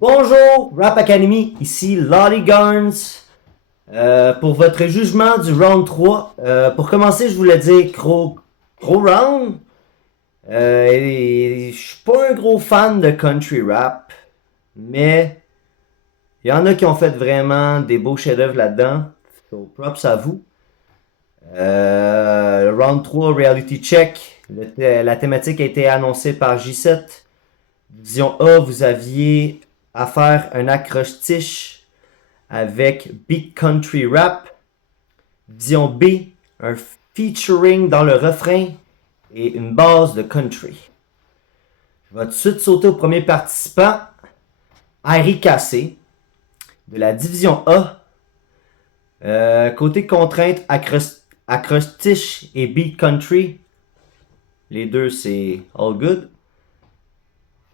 Bonjour, Rap Academy, ici Lottie Garns. Pour votre jugement du round 3. Pour commencer, je voulais dire gros round. Je suis pas un gros fan de country rap, mais il y en a qui ont fait vraiment des beaux chefs-d'œuvre là-dedans. So, props à vous. Le round 3, reality check. La thématique a été annoncée par J7. Division A, vous aviez à faire un acrostiche avec Beat Country Rap. Division B, un featuring dans le refrain et une base de country. Je vais tout de suite sauter au premier participant, Harry Cassé, de la Division A. Côté contrainte, acrostiche et Beat Country. Les deux, c'est all good.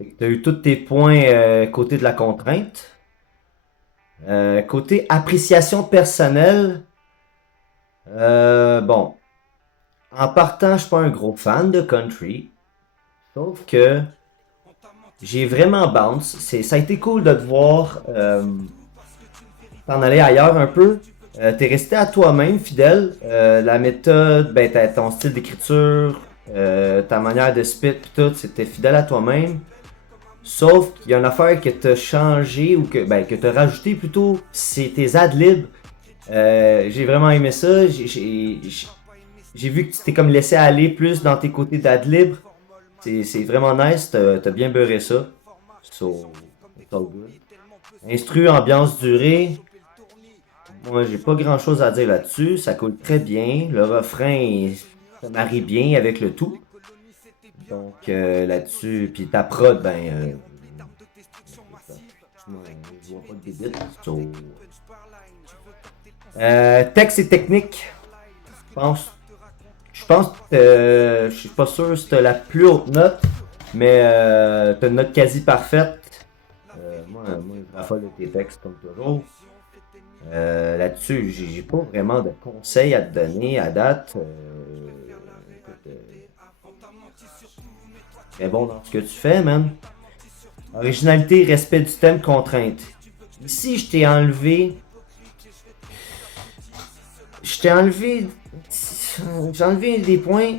Tu as eu tous tes points côté de la contrainte. Côté appréciation personnelle, bon, en partant, je suis pas un gros fan de country. Sauf que j'ai vraiment bounce. Ça a été cool de te voir t'en aller ailleurs un peu. T'es resté à toi-même, fidèle. La méthode, ben, ton style d'écriture, ta manière de spit, pis tout, c'était fidèle à toi-même. Sauf qu'il y a une affaire que t'as changé ou que t'as rajouté plutôt, c'est tes adlibs. J'ai vraiment aimé ça. J'ai vu que tu t'es comme laissé aller plus dans tes côtés d'adlib. C'est vraiment nice. T'as bien beurré ça. So, it's all good. Instru, ambiance, durée. Moi, j'ai pas grand chose à dire là-dessus. Ça coule très bien. Le refrain, ça marie bien avec le tout. Donc là-dessus, puis ta prod, je vois pas de débit. So, texte et technique, je pense. Je suis pas sûr si t'as la plus haute note, mais t'as une note quasi parfaite. Moi, je raffole de tes textes comme toujours. Là-dessus, j'ai pas vraiment de conseils à te donner à date. Très bon dans ce que tu fais, man. Originalité, respect du thème, contrainte. Ici, je t'ai enlevé. Je t'ai enlevé. J'ai enlevé des points.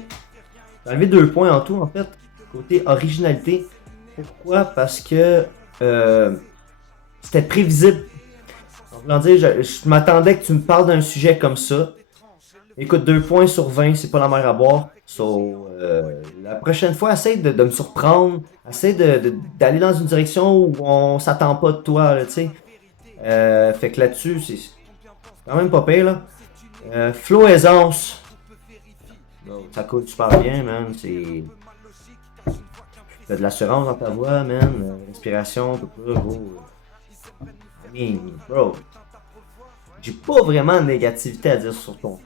J'ai enlevé 2 points en tout, en fait. Côté originalité. Pourquoi? Parce que c'était prévisible. En voulant dire, je m'attendais que tu me parles d'un sujet comme ça. Écoute, 2 points sur 20, c'est pas la mer à boire. So, la prochaine fois, essaye de me surprendre. Essaye d'aller dans une direction où on s'attend pas de toi, tu sais. Fait que là-dessus, c'est quand même pas pire, là. Flow aisance. Ça coule super bien, man. T'as de l'assurance dans ta voix, man. Respiration, tout ça, gros. I mean, bro. J'ai pas vraiment de négativité à dire sur ton cas.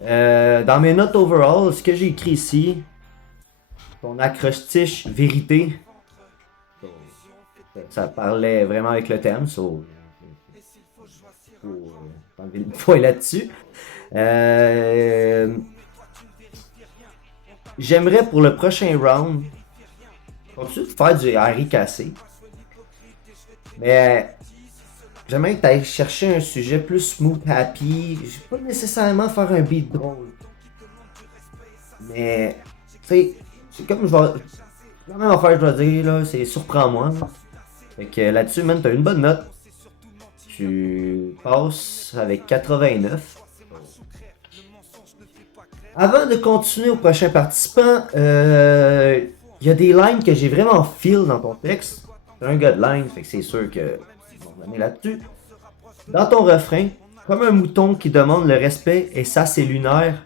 Dans mes notes overall, ce que j'ai écrit ici, ton acrostiche vérité, ça parlait vraiment avec le thème, so, faut enlever une fois là-dessus. J'aimerais pour le prochain round continuer de faire du Harry cassé, mais j'aimerais que tu ailles chercher un sujet plus smooth, happy. Je vais pas nécessairement faire un beat drôle. Mais, tu sais, c'est comme je vais. La même affaire que je dois dire, là, c'est surprends-moi. Là. Fait que là-dessus, man, t'as une bonne note. Tu passes avec 89. Avant de continuer au prochain participant, il y a des lines que j'ai vraiment feel dans ton texte. C'est un gars de line, fait que c'est sûr que on va là-dessus. Dans ton refrain, comme un mouton qui demande le respect, et ça c'est lunaire.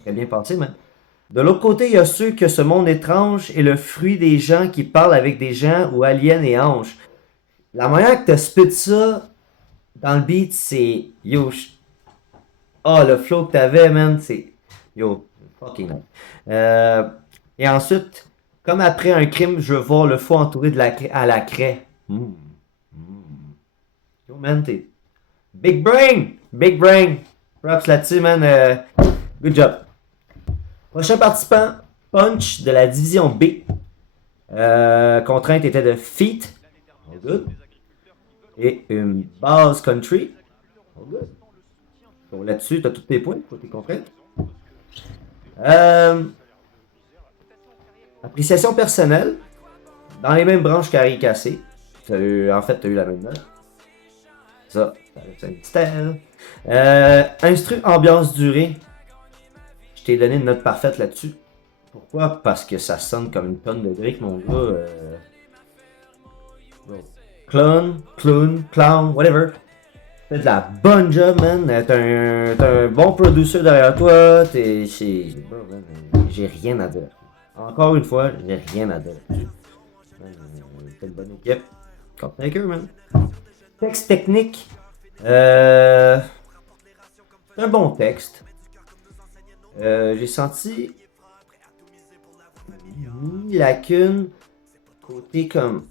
Très bien pensé, man. De l'autre côté, il y a ceux que ce monde étrange est le fruit des gens qui parlent avec des gens ou aliens et anges. La manière que tu spit ça dans le beat, c'est yo. Ah, le flow que t'avais, man, c'est yo, fucking nice. Et ensuite, comme après un crime, je veux voir le faux entouré à la craie. Yo, man, t'es big brain, big brain. Props là-dessus, man. Good job. Prochain participant, Punch de la division B. Contrainte était de feet. All good. Et une base country. All good. Bon, là-dessus, tu as tous tes points pour tes contraintes. Appréciation personnelle. Dans les mêmes branches qu'Harry Cassé. En fait, tu as eu la même note. Ça reste un mystère. Instru, ambiance, durée. Je t'ai donné une note parfaite là-dessus. Pourquoi? Parce que ça sonne comme une tonne de briques, mon gars. Clown, whatever. Fais de la bonne job, man. T'as un bon producer derrière toi. J'ai rien à dire. Encore une fois, j'ai rien à dire. T'as une bonne équipe. Cupmaker, man. Texte technique. C'est un bon texte. J'ai senti une lacune côté comme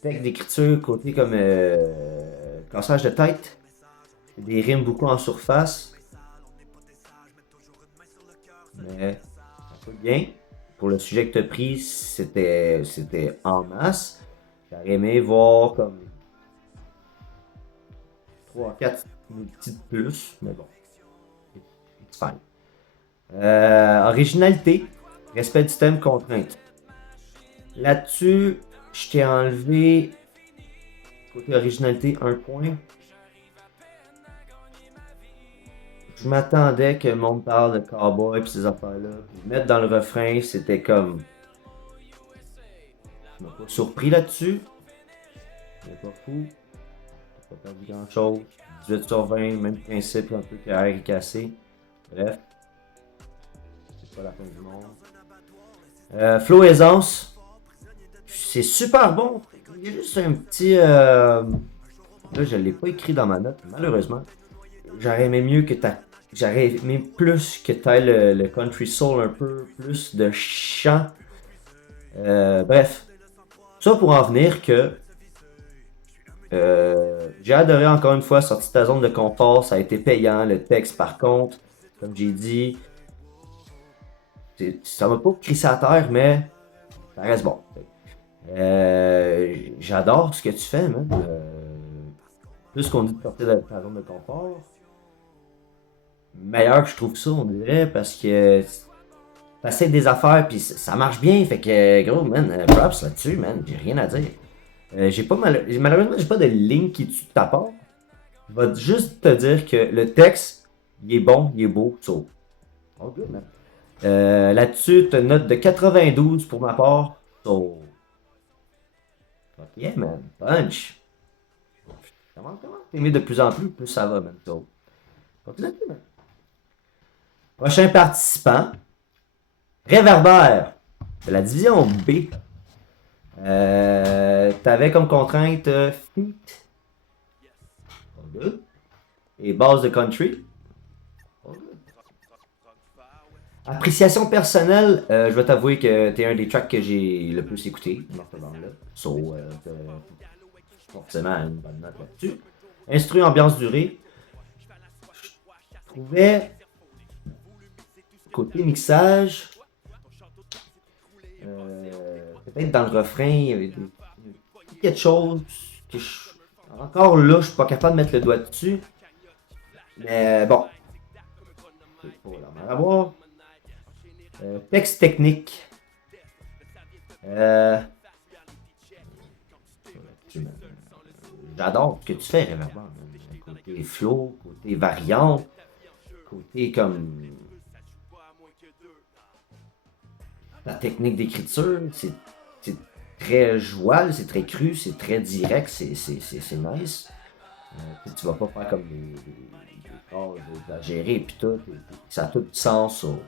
texte d'écriture, côté comme cassage de tête. Des rimes beaucoup en surface. Mais ça peut bien. Pour le sujet que tu as pris, c'était en masse. J'aurais aimé voir comme 3 4 petites plus, mais bon. It's fine. Originalité, respect du thème, contrainte. Là-dessus, je t'ai enlevé côté originalité 1 point. Je m'attendais que le monde parle de cowboy et ces affaires-là. Puis mettre dans le refrain, c'était comme. Je m'ai pas surpris là-dessus. C'est pas fou. J'ai pas perdu grand-chose. 18 sur 20, même principe un peu que R cassé. Bref. C'est pas la fin du monde. Flow Aisance. C'est super bon. Il y a juste un petit. Là, je l'ai pas écrit dans ma note, malheureusement. J'aurais aimé mieux que ta. J'aurais aimé plus que t'aies le country soul un peu plus de chant. Bref. Ça pour en venir que j'ai adoré encore une fois sortir de ta zone de confort, ça a été payant. Le texte par contre, comme j'ai dit, ça m'a pas crissé à terre, mais ça reste bon. J'adore ce que tu fais, man. Plus qu'on dit de sortir de ta zone de confort, meilleur que je trouve ça, on dirait, parce que t'essaies des affaires puis ça marche bien, fait que gros, man, props là-dessus, man, j'ai rien à dire. Malheureusement, j'ai pas de ligne qui tue ta part. Je vais juste te dire que le texte, il est bon, il est beau, so. All good, man. Là-dessus, tu as une note de 92 pour ma part. So. Fuck yeah, man. Punch. Comment t'aimer de plus en plus ça va, man. So. Continue, man. Prochain participant. Réverbère. De la division B. T'avais comme contrainte feet. All good. Et base de country. All good. Appréciation personnelle, je vais t'avouer que t'es un des tracks que j'ai le plus écouté dans cette bande-là. So, forcément une bonne note là-dessus. Instru, ambiance, durée. Je trouvais côté mixage, peut-être dans le refrain, il y avait quelque chose que encore là, je suis pas capable de mettre le doigt dessus. Mais bon, c'est pas la mer à boire. Texte technique. J'adore ce que tu fais, Réverbère. Côté flow, côté variante, côté comme. La technique d'écriture, c'est très joual, c'est très cru, c'est très direct, c'est nice. Tu vas pas faire comme des phrases exagérées et tout. Ça a tout du sens. So,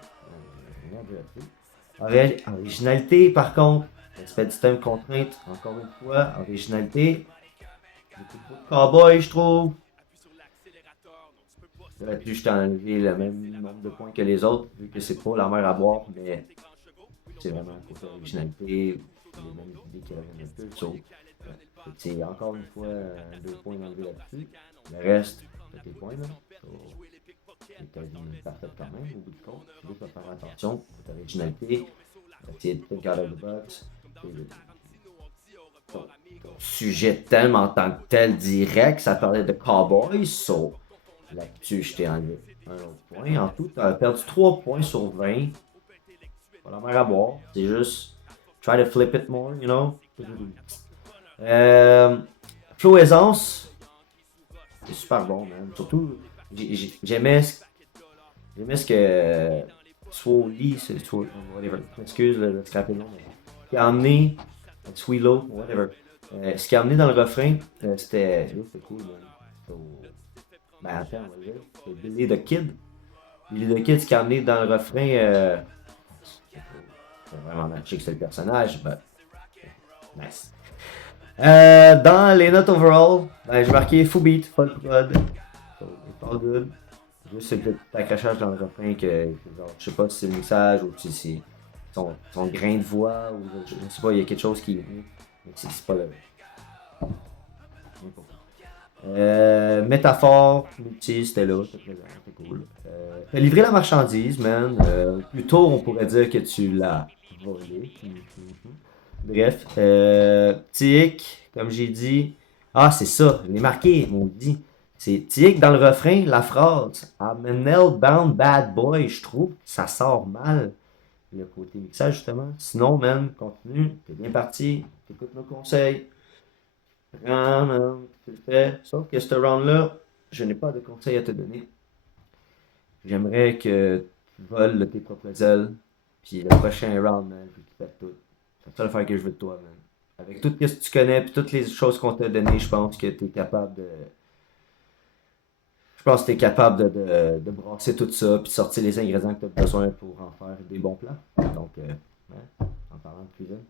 originalité, par contre, respect du thème contrainte, encore une fois, originalité. Beaucoup de cowboy, je trouve. Là-dessus, je t'ai enlevé le même nombre de points que les autres, vu que c'est pas la mer à boire, mais c'est vraiment un côté originalité, les mêmes idées qui reviennent un peu. So, c'est encore une fois 2 points enlevés là-dessus. Le reste, c'est tes points là. So, c'est quasiment parfait quand même au bout du compte. Tu dois faire attention à ta originalité. essayer de think out of the box. Ton sujet thème en tant que tel direct, ça parlait de Cowboys, so là-dessus, je t'ai enlevé un autre point. En tout, tu as perdu 3 points sur 20. Pas la mer à boire, c'est juste try to flip it more, you know. Flow Aisance, c'est super bon, man. Surtout, j'aimais ce que Swoley, c'est whatever, excuse le scraper le nom, mais qui a amené Swilo, whatever. Ce qui a amené dans le refrain, c'était cool, man. So, ben attends, on va dire, c'est Billy the Kid. Billy the Kid, ce qui a amené dans le refrain, c'est vraiment matché que c'est le personnage, but nice. Dans les notes overall, ben, j'ai marqué full beat, full prod. So, it's all good. Juste ce petit accrochage dans le refrain que genre, je sais pas si c'est le message ou si c'est son grain de voix ou je sais pas, il y a quelque chose qui. Mais c'est pas le. Métaphore, multi, c'était là, c'était cool. T'as livré la marchandise, man. Plus tôt, on pourrait dire que tu l'as volé. Bref, Tic, comme j'ai dit. Ah, c'est ça, je l'ai marqué, maudit. C'est Tic dans le refrain, la phrase I'm an hellbound bad boy, je trouve que ça sort mal. Le côté mixage, justement. Sinon, man, continue, t'es bien parti, t'écoutes nos conseils. Prends, man, tu le fais. Sauf que ce round-là, je n'ai pas de conseils à te donner. J'aimerais que tu voles tes propres ailes. Puis le prochain round, man, faut que tu fasses tout. C'est ça l'affaire que je veux de toi, man. Avec tout ce que tu connais, puis toutes les choses qu'on t'a données, je pense que tu es capable de. Je pense que tu es capable de brasser tout ça, puis de sortir les ingrédients que tu as besoin pour en faire des bons plats. Donc, ouais, en parlant de cuisine.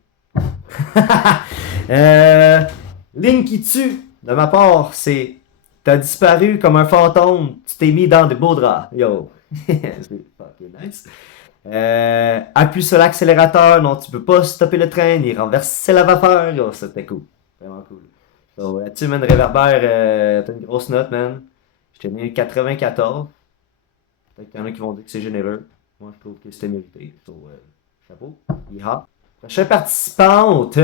Ligne qui tue, de ma part, c'est t'as disparu comme un fantôme, tu t'es mis dans des beaux draps. Yo. C'est fucking nice. Appuie sur l'accélérateur, non, tu peux pas stopper le train ni renverser la vapeur. Yo, c'était cool. Vraiment cool. So, là-dessus, man, Réverbère, t'as une grosse note, man. Je t'ai mis 94. Peut-être qu'il y en a qui vont dire que c'est généreux. Moi, je trouve que c'était mérité. So, chapeau. Yeehaw. Prochaine participante,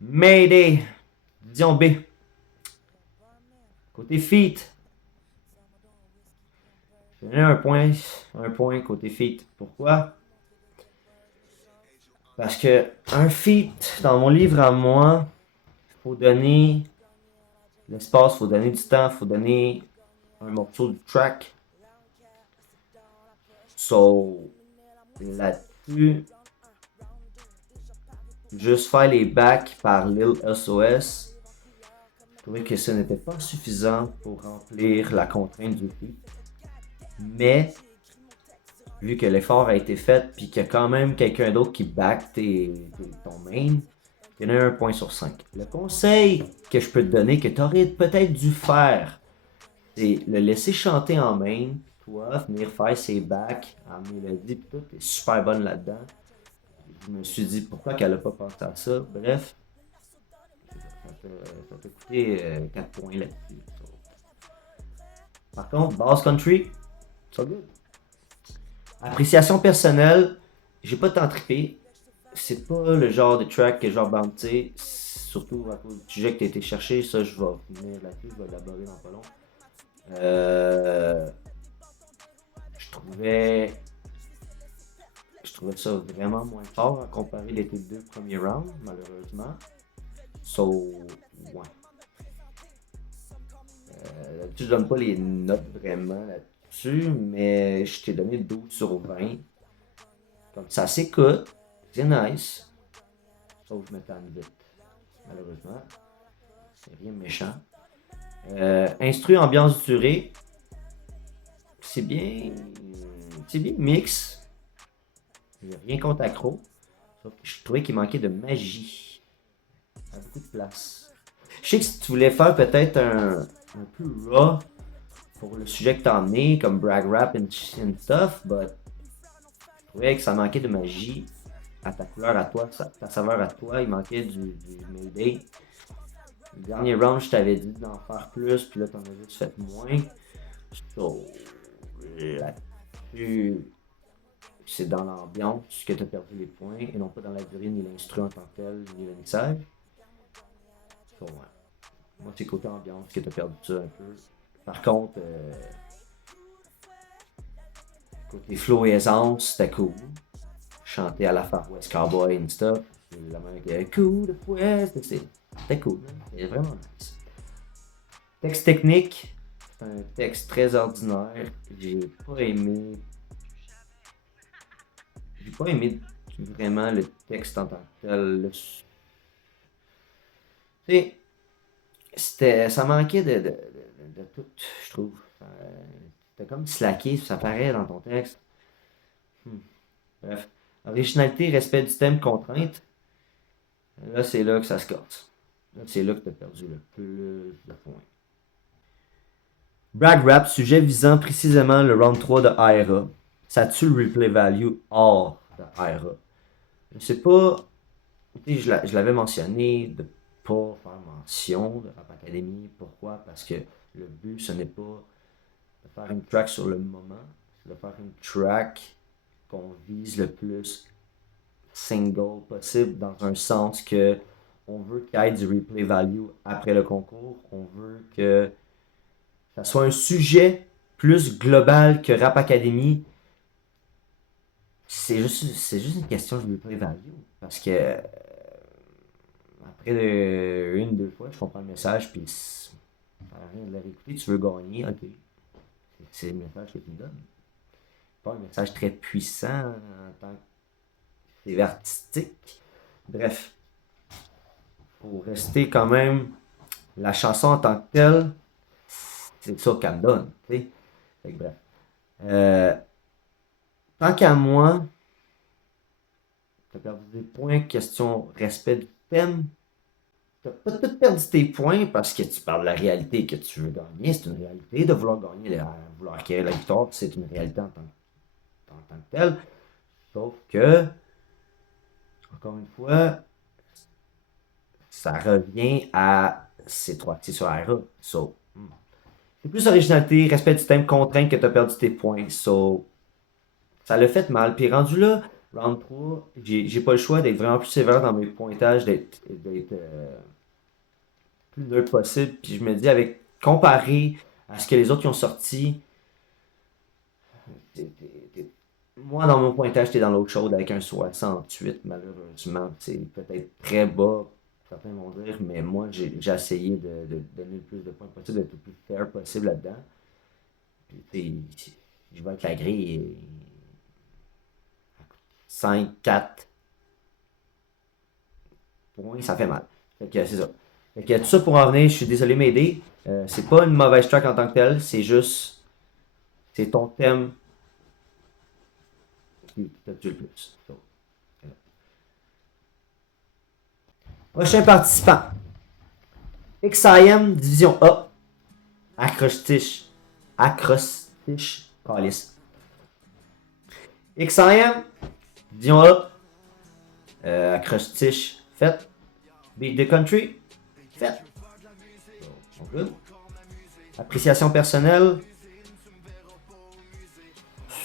Mayday. Dion B. Côté feat. Je vais donner un point côté feat. Pourquoi? Parce que un feat, dans mon livre à moi, il faut donner l'espace, il faut donner du temps, il faut donner un morceau de track. So, là-dessus, juste faire les backs par Lil SOS, je trouvais que ce n'était pas suffisant pour remplir la contrainte du feat. Mais, vu que l'effort a été fait, puis qu'il y a quand même quelqu'un d'autre qui back ton main, il y en a un point sur 5. Le conseil que je peux te donner, que tu aurais peut-être dû faire, c'est le laisser chanter en main, toi, venir faire ses backs en mélodie, pis tout, t'es super bonne là-dedans. Je me suis dit pourquoi qu'elle a pas pensé à ça. Bref, ça t'a coûté 4 points là-dessus. Par contre, Bass Country, ça good. Appréciation personnelle, j'ai pas tant trippé. C'est pas le genre de track que genre bounty, surtout à cause du sujet que t'as été chercher. Ça, je vais venir là-dessus, je vais élaborer dans pas long. Je trouvais ça vraiment moins fort à comparer les deux premiers rounds, malheureusement. So, ouais. D'habitude, je donne pas les notes vraiment là-dessus, mais je t'ai donné 12 sur 20. Comme ça s'écoute, c'est nice. Sauf que je m'étends vite, malheureusement. C'est rien de méchant. Instru ambiance durée. C'est bien. C'est bien mix. Il n'y a rien contre accro. Sauf que je trouvais qu'il manquait de magie. À beaucoup de place. Je sais que si tu voulais faire peut-être un peu raw pour le sujet que t'as emmené, comme brag rap and stuff, but je trouvais que ça manquait de magie à ta couleur à toi, ta saveur à toi. Il manquait du Mayday. Le dernier round, je t'avais dit d'en faire plus, puis là, t'en as juste fait moins. So, là-dessus, c'est dans l'ambiance que tu as perdu les points et non pas dans la durée, ni l'instru en tant que tel, ni le mixage. So, ouais. Moi, c'est côté ambiance que tu as perdu ça un peu. Par contre, côté flow et aisance, c'était cool. Chanter à la Far West Cowboy and stuff. La main qui est cool de fouet, c'était cool. C'était vraiment nice. Texte technique, c'est un texte très ordinaire. J'ai pas aimé. J'ai pas aimé vraiment le texte en tant que tel. Ça manquait de tout, je trouve. C'était comme slacké, ça paraît dans ton texte. Bref. Originalité, respect du thème, contrainte. Là, c'est là que ça se casse. Là, c'est là que tu as perdu le plus de points. Brag Rap, sujet visant précisément le round 3 de Aira. Ça tue le replay value hors de Aira. Je sais pas, je l'avais mentionné de pas faire mention de Rap Academy. Pourquoi? Parce que le but, ce n'est pas de faire une track sur le moment, c'est de faire une track qu'on vise le plus single possible dans un sens que on veut qu'il y ait du replay value après le concours. On veut que ça soit un sujet plus global que Rap Academy. C'est juste une question de replay value. Parce que après une, deux fois, je comprends le message, puis ça n'a rien de la réécouter. Tu veux gagner, ok. C'est le message que tu me donnes. Pas un message très puissant en tant que c'est artistique. Bref, pour rester quand même la chanson en tant que telle, c'est ça qu'elle me donne. T'sais. Fait que bref. Tant qu'à moi, t'as perdu des points, question respect du thème. T'as pas tout perdu tes points parce que tu parles de la réalité que tu veux gagner. C'est une réalité de vouloir gagner, de vouloir acquérir la victoire, c'est une réalité en tant que telle. Sauf que, encore une fois, ça revient à ces trois petits sur RA. So, c'est plus originalité, respect du thème, contrainte que tu as perdu tes points. So, ça l'a fait mal. Puis rendu là, round 3, j'ai pas le choix d'être vraiment plus sévère dans mes pointages, d'être plus neutre possible. Puis je me dis, avec comparé à ce que les autres qui ont sorti, moi dans mon pointage, t'es dans l'autre chose avec un 68, malheureusement. C'est peut-être très bas, certains vont dire, mais moi j'ai essayé de donner le plus de points possible, d'être le plus fair possible là-dedans. Puis je vais avec la grille 5, 4 points, ça fait mal. Fait que c'est ça. Fait que tout ça pour en venir, je suis désolé m'aider. C'est pas une mauvaise track en tant que telle, c'est juste. C'est ton thème qui t'a tué le plus. So, voilà. Prochain participant. XIM Division A. Acrostiche. Acrostiche. Calice. XIM Division A. Acrostiche. Fait. Beat the Country. Fait. So, good. Appréciation personnelle.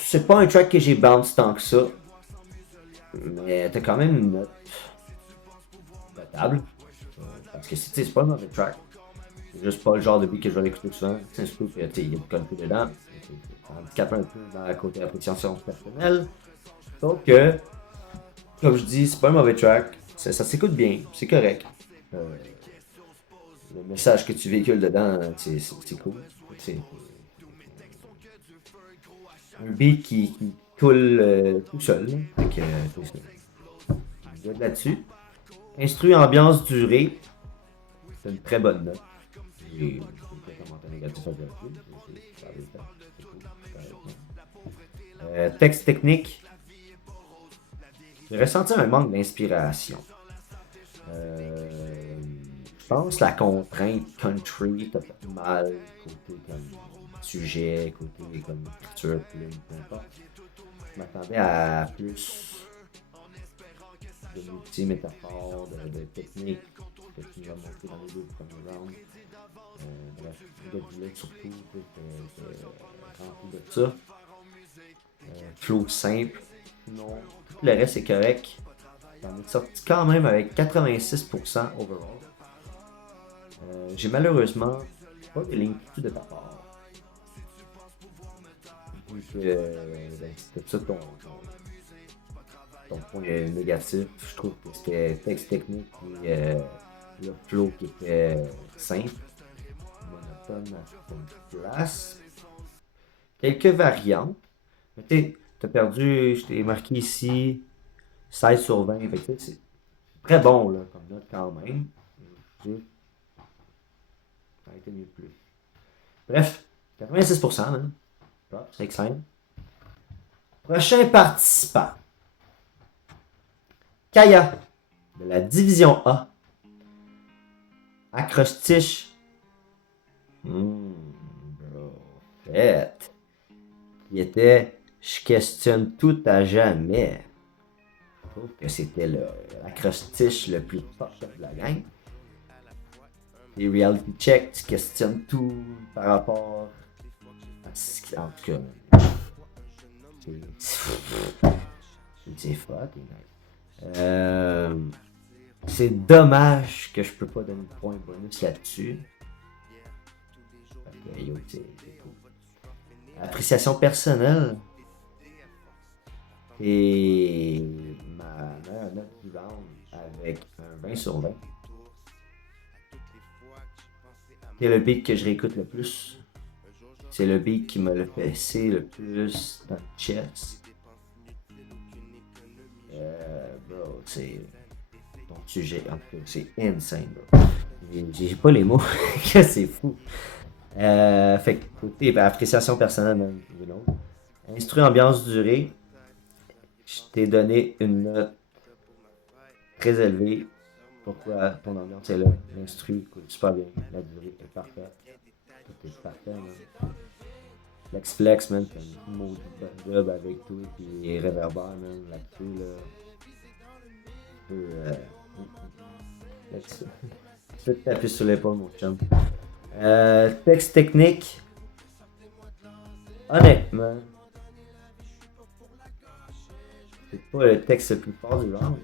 C'est pas un track que j'ai bounce tant que ça. Mais t'as quand même une note notable. Parce que c'est pas un mauvais track. C'est juste pas le genre de beat que je vais écouter souvent. C'est surtout qu'il y a du country dedans. Ça handicape un peu dans la côté appréciation personnelle. Sauf que, comme je dis, c'est pas un mauvais track. Ça s'écoute bien. C'est correct. Le message que tu véhicules dedans, c'est cool. C'est un beat qui coule tout seul. Donc, je vais là-dessus. Instru, ambiance, durée. C'est une très bonne note. J'ai quelques commentaires négatifs à dire dessus. Texte technique. J'ai ressenti un manque d'inspiration. Je pense que la contrainte country t'a fait mal côté comme sujet, côté comme écriture, plume, peu importe. Je m'attendais à plus de multi-métaphores, de techniques que tu nous as montré dans les deux premiers rounds. Bref, le gars surtout, rempli de ça. Flow simple. Sinon, tout le reste est correct. J'en ai sorti quand même avec 86% overall. J'ai malheureusement pas de ligne de ta part. Vu que ben, c'était ça ton point négatif. Je trouve que c'était texte technique et le flow qui était simple, monotone à certaines places. Quelques variantes. Tu as perdu, je t'ai marqué ici 16 sur 20. C'est très bon là, comme note quand même. Ça a été mieux plus. Bref, 86%, hein. C'est excellent. Prochain participant. Kaya, de la division A. Acrostiche. Fait. Il était je questionne tout à jamais. Je trouve que c'était l'acrostiche le plus top de la gang. Les reality check, tu questionnes tout par rapport à ce qui. En tout cas. C'est fucking nice. C'est dommage que je peux pas donner de point bonus là-dessus. Parce que yo, c'est cool. Appréciation personnelle. Et ma meilleure note du round avec un 20 sur 20. C'est le beat que je réécoute le plus. C'est le beat qui m'a le fessé le plus dans le chest. Bro, c'est ton sujet, en tout cas, c'est insane, bro. J'ai pas les mots, c'est fou. Fait que côté appréciation personnelle, même, you know. Instru ambiance durée, je t'ai donné une note très élevée. Pourquoi ton ambiance est là? L'instru coule super bien, la durée est parfaite. Tout est parfait, man. Flex, man, fait un maudit bon job avec tout, puis les réverbères, man, là-dessus, là. Là-dessus. Tu peux te taper sur l'épaule, mon chum. Texte technique. Honnêtement, c'est pas le texte le plus fort du round,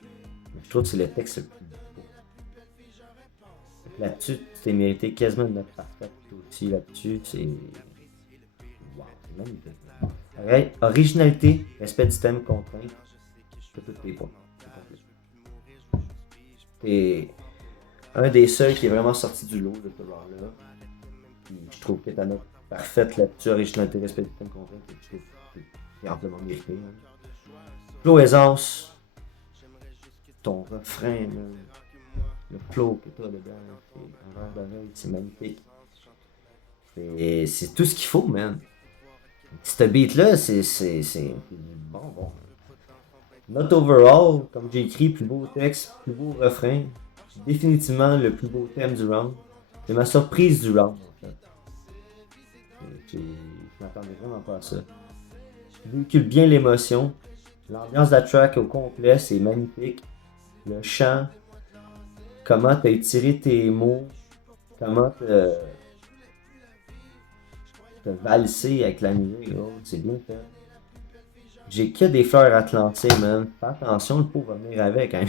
mais je trouve que c'est le texte le plus beau. Là-dessus, tu t'es mérité quasiment une note parfaite aussi là-dessus. C'est. Wow, c'est magnifique. Originalité, respect du thème, contrainte. C'est tous tes points. T'es un des seuls qui est vraiment sorti du lot de ce round-là. Je trouve que ta note parfaite là-dessus, originalité, respect du thème, contrainte, je trouve que c'est amplement mérité. Flow aisance, ton refrain, le flow que t'as dedans, c'est un verre d'oreille, c'est magnifique. C'est tout ce qu'il faut, man. Ce beat-là, c'est du bon. Not overall, comme j'ai écrit, plus beau texte, plus beau refrain. Définitivement le plus beau thème du round. C'est ma surprise du round, en fait. Je m'attendais vraiment pas à ça. Véhicule bien l'émotion. L'ambiance de la track au complet, c'est magnifique. Le chant, comment t'as étiré tes mots, comment t'as valsé avec la musique, oh, c'est bien fait. J'ai que des fleurs à te lancer, man. Fais attention, le pot va venir avec. Hein.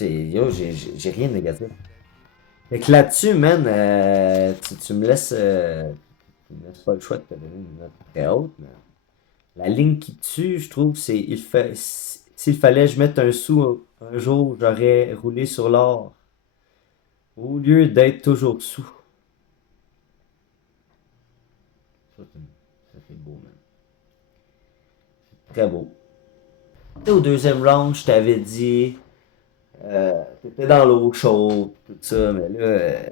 Yo, j'ai rien de négatif. Fait que là-dessus, man, tu me laisses. Tu me laisses pas le choix de te donner une note très haute, mais la ligne qui tue, je trouve, c'est s'il fallait que je mette un sou un jour, j'aurais roulé sur l'or. Au lieu d'être toujours sous. Ça c'est beau, man. Très beau. Au deuxième round, je t'avais dit. T'étais dans l'eau chaude, tout ça, mais là.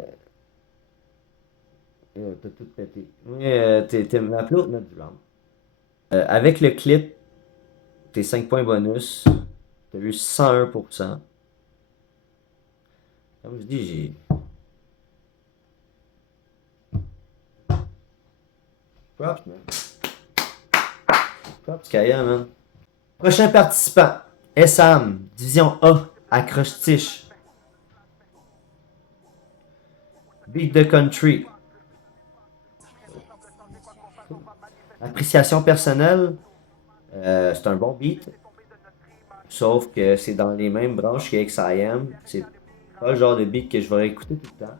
T'as tout pété. T'es ma plus haute note du round. Avec le clip, tes 5 points bonus, t'as eu 101%. Comme je dis, j'ai. Props, man. Props, Kaya, man. Prochain participant, Essam, Division A, Accroche-Tiche. Beat the Country. Appréciation personnelle, c'est un bon beat, sauf que c'est dans les mêmes branches que XIM. C'est pas le genre de beat que je vais écouter tout le temps.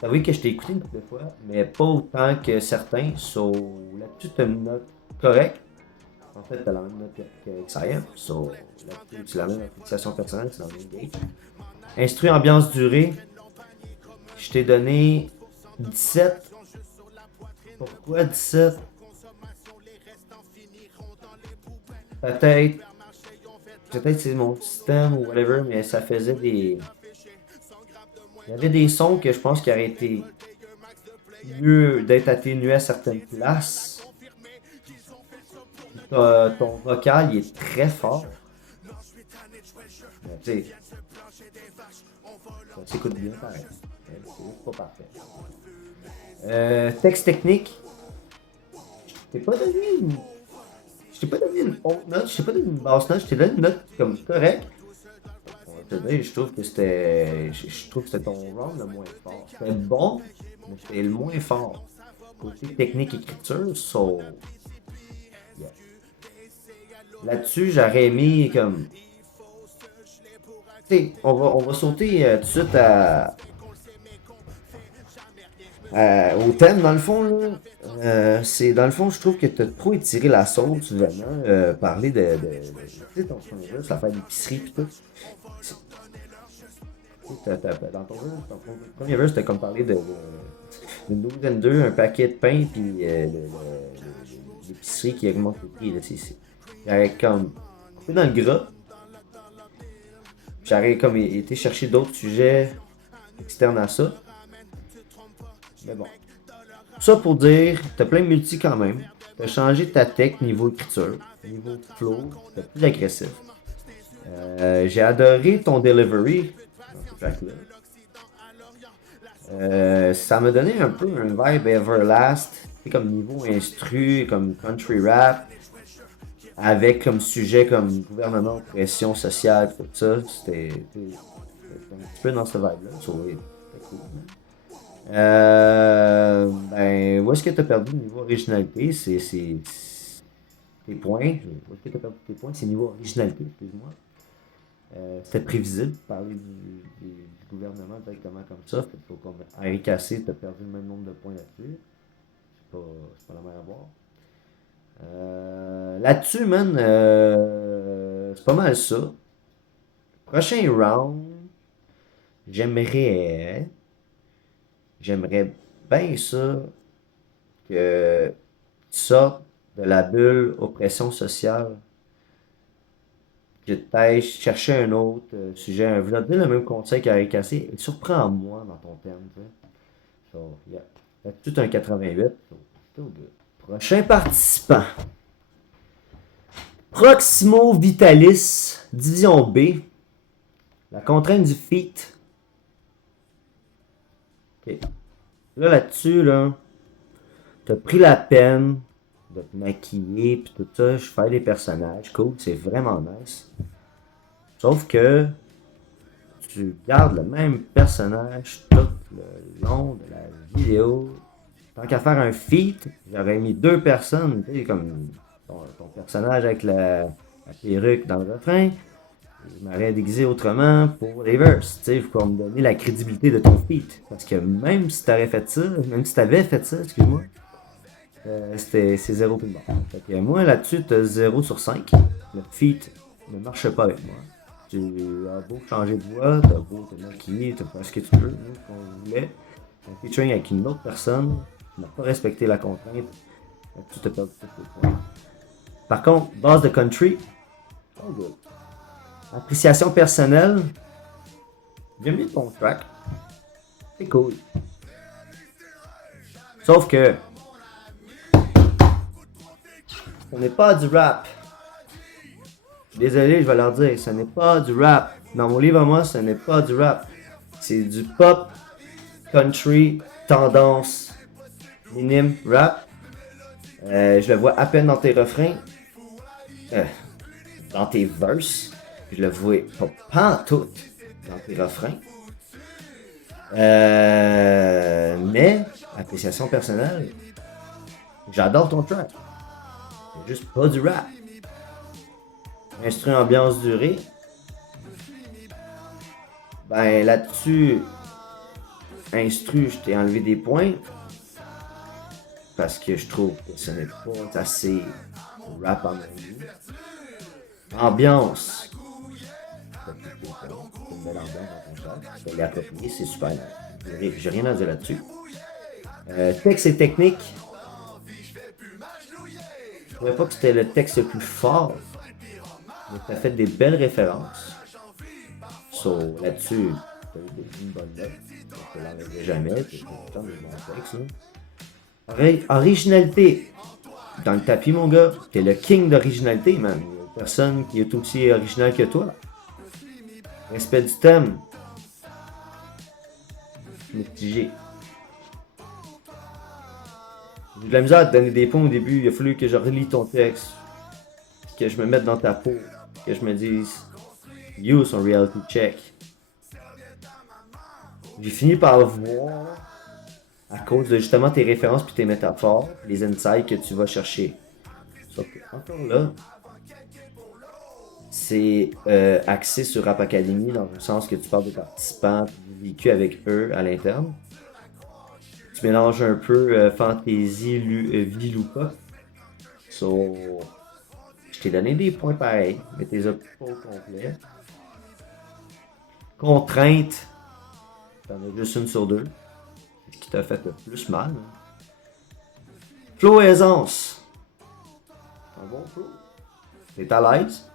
T'avoue que je t'ai écouté une couple de fois, mais pas autant que certains. So, là-dessus, t'as une note correcte. En fait, t'as la même note que XIM. So, là-dessus, c'est la même appréciation personnelle, c'est dans le même gauge. Instru ambiance durée, je t'ai donné 17. Pourquoi 17? Peut-être, peut-être c'est mon système ou whatever, mais ça faisait des. Il y avait des sons que je pense qui auraient été mieux d'être atténués à certaines places. Ton vocal, il est très fort. Mais tu sais, ça s'écoute bien pareil. C'est pas parfait. Texte technique, je t'ai pas donné une. Je t'ai pas donné une haute note, je t'ai pas donné une basse note, je t'ai donné une note comme correcte. On va te dire, je trouve que c'était. Je trouve que c'était ton round le moins fort. C'était bon, mais c'était le moins fort. Côté technique écriture, so. Yeah. Là-dessus, j'aurais aimé comme. Tu sais, on va sauter tout de suite au thème, dans le fond, là. C'est dans le fond, je trouve que t'as trop étiré la sauce, vraiment. Parler tu sais, ton premier verse, l'affaire d'épicerie pis tout. Dans ton premier verse, t'as comme parlé d'une douzaine d'œufs, un paquet de pain, puis l'épicerie qui augmente les prix. Là, j'aurais comme coupé dans le gras, j'aurais comme été chercher d'autres sujets externes à ça. Mais bon. Ça pour dire, t'as plein de multi quand même. T'as changé ta tech niveau écriture, niveau flow, t'es plus agressif. J'ai adoré ton delivery dans ce track-là. Ça m'a donné un peu un vibe Everlast, comme niveau instru, comme country rap, avec comme sujet comme gouvernement, pression sociale, tout ça. C'était un petit peu dans ce vibe-là. So, ouais, c'était cool. Ben, où est-ce que tu as perdu le niveau originalité? C'est tes points. Où est-ce que tu as perdu tes points? C'est niveau originalité, excuse-moi. C'était prévisible de parler du gouvernement directement comme ça. Fait qu'il faut comme Henri Cassé, tu as perdu le même nombre de points là-dessus. C'est pas la mer à boire. Là-dessus, man, c'est pas mal ça. Prochain round, j'aimerais. J'aimerais bien ça que tu sortes de la bulle oppression sociale, que tu ailles chercher un autre sujet. Je vais te donner le même conseil qu'Harry Cassé. Surprends-moi dans ton thème. Tu sais. So, yeah. Fait tout un 88. So, still good. Prochain participant. Proximo Vitalis, Division B. La contrainte du feat. Ok. Là-dessus, là, t'as pris la peine de te maquiller pis tout ça, je fais des personnages, cool, c'est vraiment nice. Sauf que tu gardes le même personnage tout le long de la vidéo. Tant qu'à faire un feat, j'aurais mis deux personnes, tu sais, comme ton personnage avec la perruque dans le refrain. Je m'aurais déguisé autrement pour les verses, tu sais, pour me donner la crédibilité de ton feat. Parce que même si t'avais fait ça, même si t'avais fait ça, excuse-moi, c'est 0 puis bon. Fait que moi là-dessus, t'as 0 sur 5. Le feat ne marche pas avec moi. Tu as beau changer de voix, t'as beau te maquiller, t'as faire ce que tu veux. Nous, ce qu'on voulait, un featuring avec une autre personne, tu n'as pas respecté la contrainte, tu t'as perdu tous tes points. Par contre, base de country, oh good. Appréciation personnelle, j'aime bien ton track, c'est cool. Sauf que ce n'est pas du rap. Désolé, je vais leur dire, ce n'est pas du rap. Dans mon livre à moi, ce n'est pas du rap. C'est du pop, country, tendance, minime, rap. Je le vois à peine dans tes refrains, dans tes verses. Je le vois pas en tout dans tes refrains. Mais, appréciation personnelle, J'adore ton track. C'est juste pas du rap. Instru ambiance durée. Ben là-dessus, instru, je t'ai enlevé des points. Parce que je trouve que ce n'est pas assez rap en même temps. Ambiance. C'est une belle ambiance dans ton track. Tu peux l'approprier, c'est super. J'ai rien à dire là-dessus. Texte et technique. Je trouvais pas que c'était le texte le plus fort. Mais tu as fait des belles références. So, là-dessus, tu as eu une bonne note. Je ne l'enlèverai jamais. C'est tout le temps des bons textes. Originalité. Dans le tapis, mon gars, t'es le king d'originalité, man. Il y a personne qui est aussi original que toi. Respect du thème. Mitigé. J'ai eu de la misère à te donner des points au début. Il a fallu que je relis ton texte. Que je me mette dans ta peau. Que je me dise, use son reality check. J'ai fini par le voir à cause de justement tes références puis tes métaphores, les insights que tu vas chercher. Sauf que, encore là, c'est axé sur Rap Academy dans le sens que tu parles des participants, du vécu avec eux à l'interne. Tu mélanges un peu fantasy, vie loupa. So, je t'ai donné des points pareils, mais t'es pas au complet. Contrainte, t'en as juste une sur deux. Ce qui t'a fait le plus mal. Flow aisance. Un bon flow. T'es à l'aise.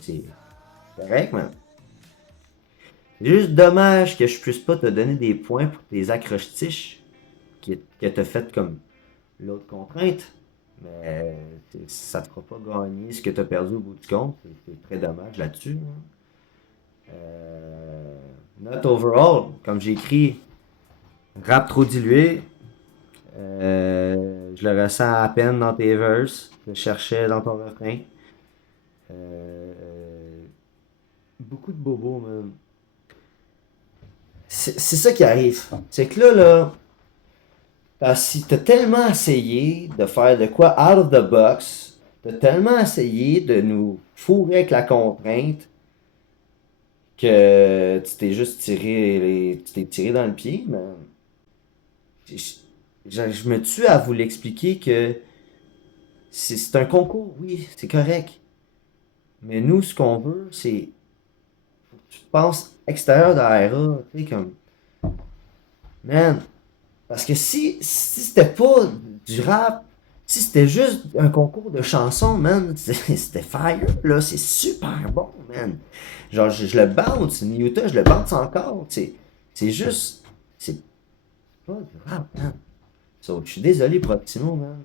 C'est correct, man. C'est juste dommage que je puisse pas te donner des points pour tes accroches-tiches que t'as fait comme l'autre contrainte. Mais ça te fera pas gagner ce que t'as perdu au bout du compte. C'est très dommage là-dessus. Not overall, comme j'ai écrit, rap trop dilué. Je le ressens à peine dans tes verses. Je le cherchais dans ton refrain. Beaucoup de bobos, man. C'est ça qui arrive. C'est que là, t'as tellement essayé de faire de quoi out of the box, t'as tellement essayé de nous fourrer avec la contrainte que tu t'es juste tu t'es tiré dans le pied, man. Je me tue à vous l'expliquer que c'est un concours, oui, c'est correct. Mais nous, ce qu'on veut, c'est. Faut que tu penses extérieur de la RA, tu sais, comme. Man. Parce que si c'était pas du rap, si c'était juste un concours de chansons, man, c'était fire, là, c'est super bon, man. Genre, je le bounce, Utah, je le bounce encore, c'est juste. C'est pas du rap, man. So, je suis désolé, Proximo, man.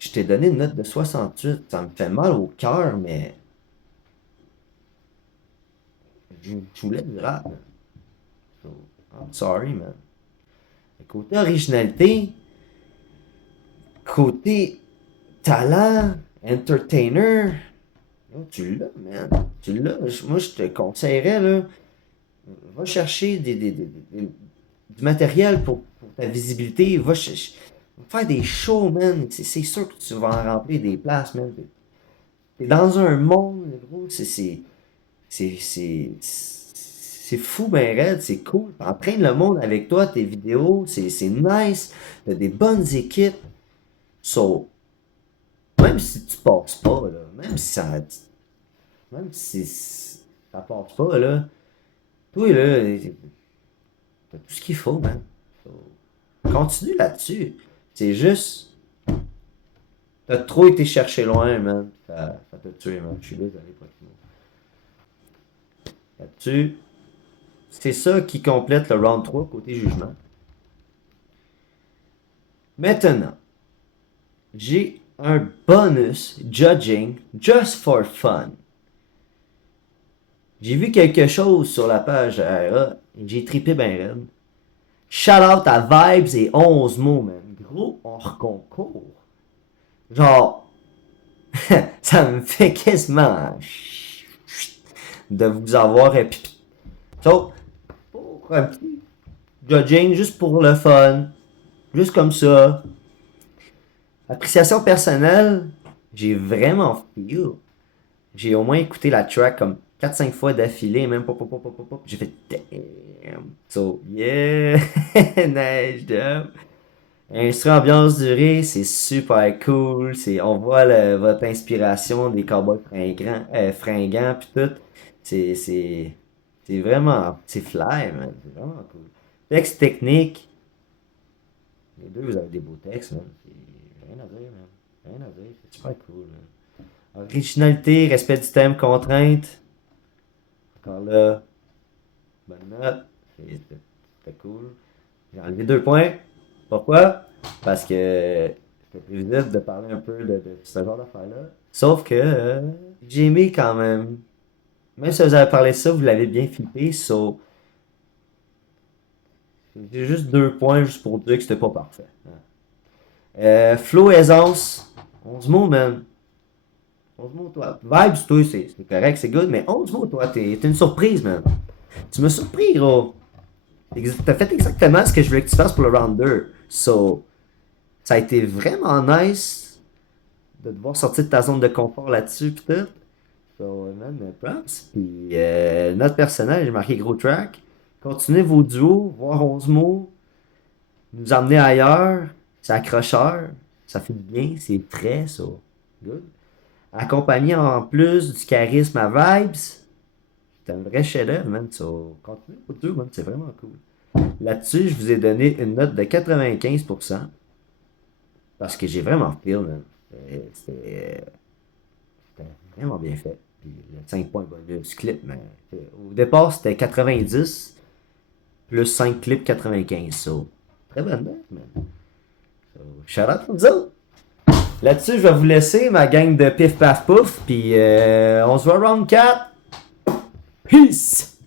Je t'ai donné une note de 68. Ça me fait mal au cœur, mais. Je voulais du rap, man. So, I'm sorry, man. Côté originalité, côté talent, entertainer, oh, tu l'as, man. Tu l'as. Moi, je te conseillerais, là, va chercher du matériel pour ta visibilité. Va faire des shows, man. C'est sûr que tu vas en remplir des places, man. T'es dans un monde, gros, c'est fou, ben raide, c'est cool. T'entraînes le monde avec toi, tes vidéos, c'est nice. T'as des bonnes équipes. So, même si tu passes pas, là, même si ça passe pas, là, toi, là, t'as tout ce qu'il faut, man. So, continue là-dessus. C'est juste, t'as trop été chercher loin, man. Ça t'a tué, man. Je suis désolé, Proximo. Là-dessus, c'est ça qui complète le round 3 côté jugement. Maintenant, j'ai un bonus judging just for fun. J'ai vu quelque chose sur la page RA et j'ai trippé ben raide. Shout out à Vibes et 11 mots, man. Gros hors concours. Genre, ça me fait quasiment de vous avoir So, pour un petit judging juste pour le fun, Juste comme ça. Appréciation personnelle, j'ai vraiment feel. J'ai au moins écouté la track comme 4-5 fois d'affilée, même pop, pop, pop, pop, pop, pop. J'ai fait damn. So, yeah, nice job. Instru ambiance durée, c'est super cool. On voit votre inspiration des cowboys fringants pis tout. C'est, c'est, c'est vraiment, c'est fly, man. C'est vraiment cool. Texte technique, les deux, vous avez des beaux textes, man. C'est rien à dire, man. Rien à dire. C'est super cool, man. Originalité, respect du thème, contrainte. Encore là, bonne note. C'était cool. J'ai enlevé 2 points. Pourquoi? Parce que c'était prévisible de parler un peu de ce genre d'affaires-là. Sauf que j'ai aimé quand même. Même si vous avez parlé de ça, vous l'avez bien flippé. So, j'ai juste 2 points juste pour dire que c'était pas parfait. Flow aisance. 11 mots, man. 11 mots, toi. Vibes, toi, c'est correct, c'est good, mais 11 mots, toi, t'es une surprise, man. Tu m'as surpris, gros. T'as fait exactement ce que je voulais que tu fasses pour le round 2. So, ça a été vraiment nice de devoir sortir de ta zone de confort là-dessus, pis tout. So, man, props. Puis, notre personnage, j'ai marqué gros track. Continuez vos duos, voir 11 mots, nous emmener ailleurs. C'est accrocheur, ça fait du bien, c'est frais, ça. Good. Accompagné en plus du charisme à vibes. C'est un vrai chef-d'œuvre, man. So, continuez vos duos, man, c'est vraiment cool. Là-dessus, je vous ai donné une note de 95%. Parce que j'ai vraiment feel, man. C'était vraiment bien fait. Puis le 5 points bonus clip, mais au départ, c'était 90 plus 5 clips 95. So, très bonne note, man. So, shout out pour vous autres. Là-dessus, je vais vous laisser, ma gang de pif paf pouf. Puis on se voit round 4. Peace!